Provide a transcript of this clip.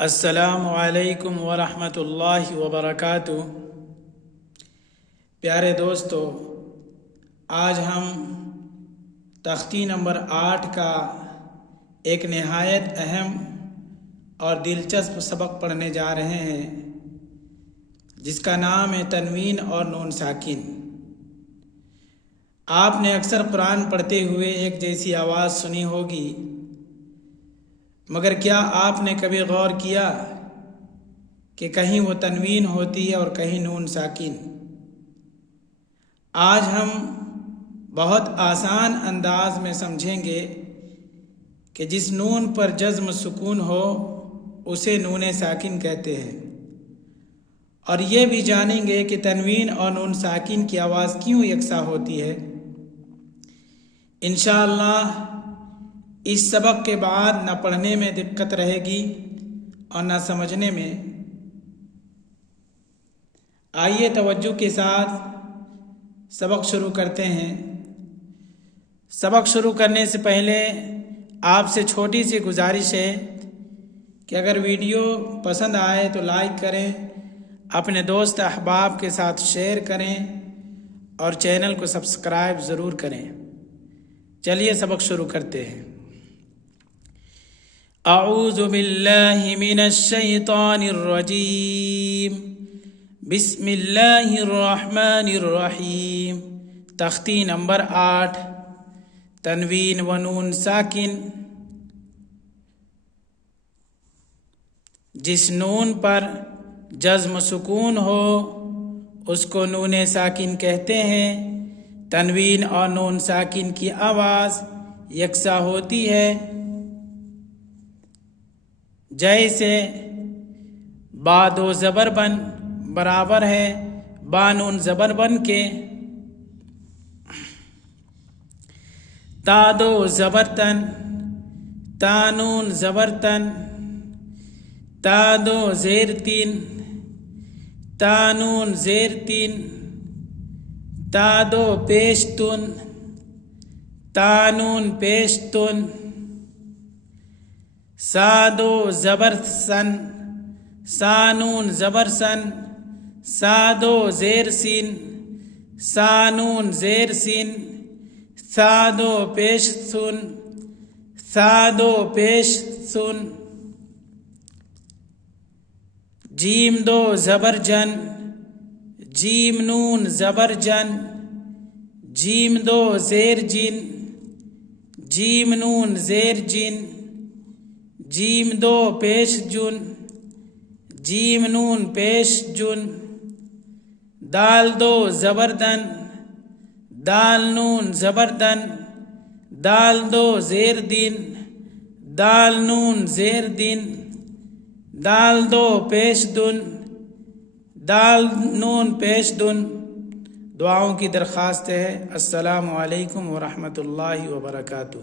السلام علیکم ورحمۃ اللہ وبرکاتہ۔ پیارے دوستو، آج ہم تختی نمبر 8 کا ایک نہایت اہم اور دلچسپ سبق پڑھنے جا رہے ہیں، جس کا نام ہے تنوین اور نون ساکن۔ آپ نے اکثر قرآن پڑھتے ہوئے ایک جیسی آواز سنی ہوگی، مگر کیا آپ نے کبھی غور کیا کہ کہیں وہ تنوین ہوتی ہے اور کہیں نون ساکن؟ آج ہم بہت آسان انداز میں سمجھیں گے کہ جس نون پر جزم سکون ہو اسے نون ساکن کہتے ہیں، اور یہ بھی جانیں گے کہ تنوین اور نون ساکن کی آواز کیوں یکساں ہوتی ہے۔ انشاءاللہ اس سبق کے بعد نہ پڑھنے میں دقت رہے گی اور نہ سمجھنے میں۔ آئیے توجہ کے ساتھ سبق شروع کرتے ہیں۔ سبق شروع کرنے سے پہلے آپ سے چھوٹی سی گزارش ہے کہ اگر ویڈیو پسند آئے تو لائک کریں، اپنے دوست احباب کے ساتھ شیئر کریں اور چینل کو سبسکرائب ضرور کریں۔ چلیے سبق شروع کرتے ہیں۔ اعوذ باللہ من الشیطان الرجیم، بسم اللہ الرحمن الرحیم۔ تختی نمبر 8، تنوین و نون ساکن۔ جس نون پر جزم سکون ہو اس کو نون ساکن کہتے ہیں۔ تنوین اور نون ساکن کی آواز یکساں ہوتی ہے، جیسے با دو زبر بن برابر ہے با نون زبر بن کے، تا دو زبر تن تا نون زبر تن، تا دو زیر تین تا نون زیر تین، تا دو پیش تن تا نون پیش تن، سا دو زبر سن سا نون زبر سن، سا دو زیر سین سا نون زیر سین، سا دو پیش سن سا دو پیش سن، جیم دو زبر جن جیم نون زبر جن، جیم دو زیر جن جیم نون زیر جن، جیم دو پیش جن جیم نون پیش جن، دال دو زبردن دال نون زبردن، دال دو زیر دین دال نون زیر دین، دال دو پیش دن دال نون پیش دن۔ دعاؤں کی درخواست ہے۔ السلام علیکم ورحمۃ اللہ وبرکاتہ۔